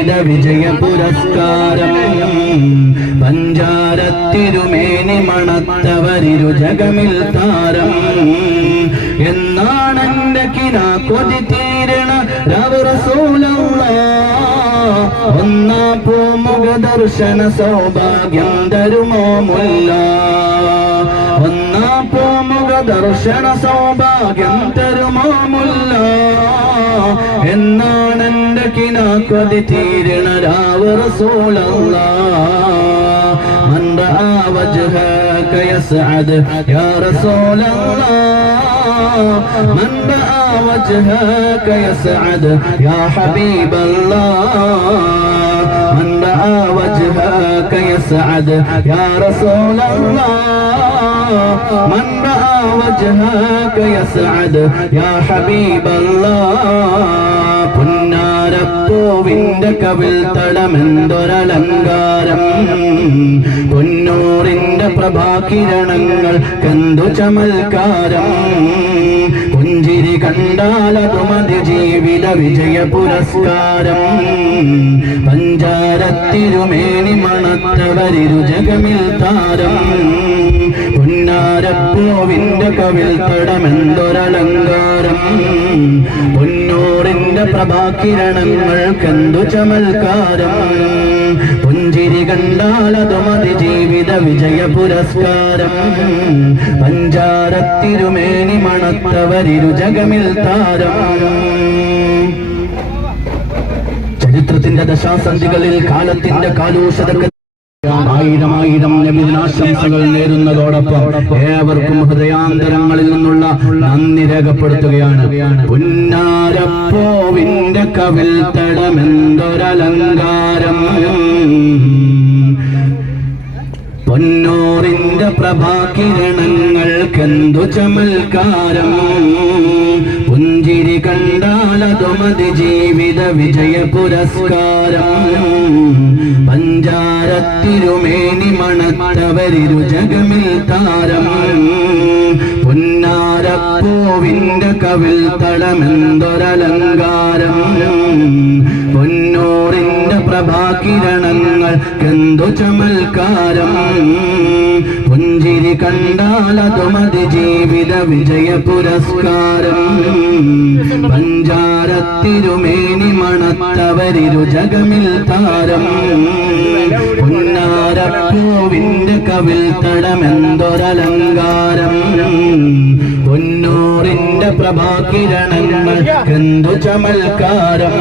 വിജയ പുരസ്കാരം പഞ്ചാരത്തിരുമേനി മണത്തവരിരു ജഗമിൽ താരം എന്നാണെന്റെ കിനാ കൊതി തീരണ റസൂലല്ലാഹ് ഒന്നാ പൂമുഖ ദർശന സൗഭാഗ്യം തരുമോ മുല്ല ഒന്നാ പൂമുഖ ദർശന സൗഭാഗ്യം തരുമോ മുല്ല എന്നാണെന്റെ കിനാ കൊതി തീരണ റസൂലല്ലാഹ് മൻ റആ വജ്ഹക യസ്അദ് യാ റസൂലല്ലാഹ് മൻ റആ വജ്ഹക യസ്അദ് യാ ഹബീബല്ലാഹ് മൻ റആ വജ്ഹക യസ്അദ് യാ റസൂലല്ലാഹ് മൻ റആ വജ്ഹക യസ്അദ് യാ ഹബീബല്ലാഹ് പൊന്നാരപ്പൂവിന്റെ കവിൾ തടമെന്തൊരലങ്കാരം പൊന്നൂറിന്റെ പ്രഭാകിരണങ്ങൾക്കെന്തു ചമൽക്കാരം പുഞ്ചിരി കണ്ടാലതു മതി ജീവിത വിജയ പുരസ്കാരം പഞ്ചാരത്തിരുമേനി മണത്തവരിരു ജഗമിൽ താരം പൊന്നാരപ്പൂവിന്റെ കവിൾ തടമെന്തൊരലങ്കാരം പൊന്നൂറിന്റെ പ്രഭാകിരണങ്ങൾക്കെന്തു ചമൽക്കാരം പുഞ്ചിരി കണ്ടാലതു മതി ജീവിത വിജയ പുരസ്കാരം പഞ്ചാരത്തിരുമേനി മണത്തവരിരു ജഗമിൽ താരം ചരിത്രത്തിന്റെ ദശാസന്ധികളിൽ കാലത്തിന്റെ കാലൂഷതക്ക് ആയിരം നബിദിനാശംസകൾ നേരുന്നതോടൊപ്പം ഏവർക്കും ഹൃദയാന്തരങ്ങളിൽ നിന്നുള്ള നന്ദി രേഖപ്പെടുത്തുകയാണ്. പുന്നാരപ്പൂവിന്റെ കവിൾ തടമെന്തൊരലങ്കാരം പൊന്നൂറിന്റെ പ്രഭാകിരണങ്ങൾക്കെന്തു ചമൽക്കാരം പുഞ്ചിരി കണ്ടാലതു മതി ജീവിത വിജയ പുരസ്കാരം പഞ്ചാരത്തിരുമേനി മണത്തവരിരു ജഗമിൽ താരം പൊന്നാരപ്പൂവിന്റെ കവിൾ തടമെന്തൊരലങ്കാരം പൊന്നൂറിന്റെ പ്രഭാകിരണങ്ങൾക്കെന്തു ചമൽക്കാരം പുഞ്ചിരി കണ്ടാലതു മതി ജീവിത വിജയ പുരസ്കാരം പഞ്ചാരത്തിരുമേനി മണത്തവരിരു ജഗമിൽ താരം പൊന്നാരപ്പൂവിന്റെ കവിൾ തടമെന്തൊരലങ്കാരം പൊന്നൂറിന്റെ പ്രഭാകിരണങ്ങൾക്കെന്തു ചമൽക്കാരം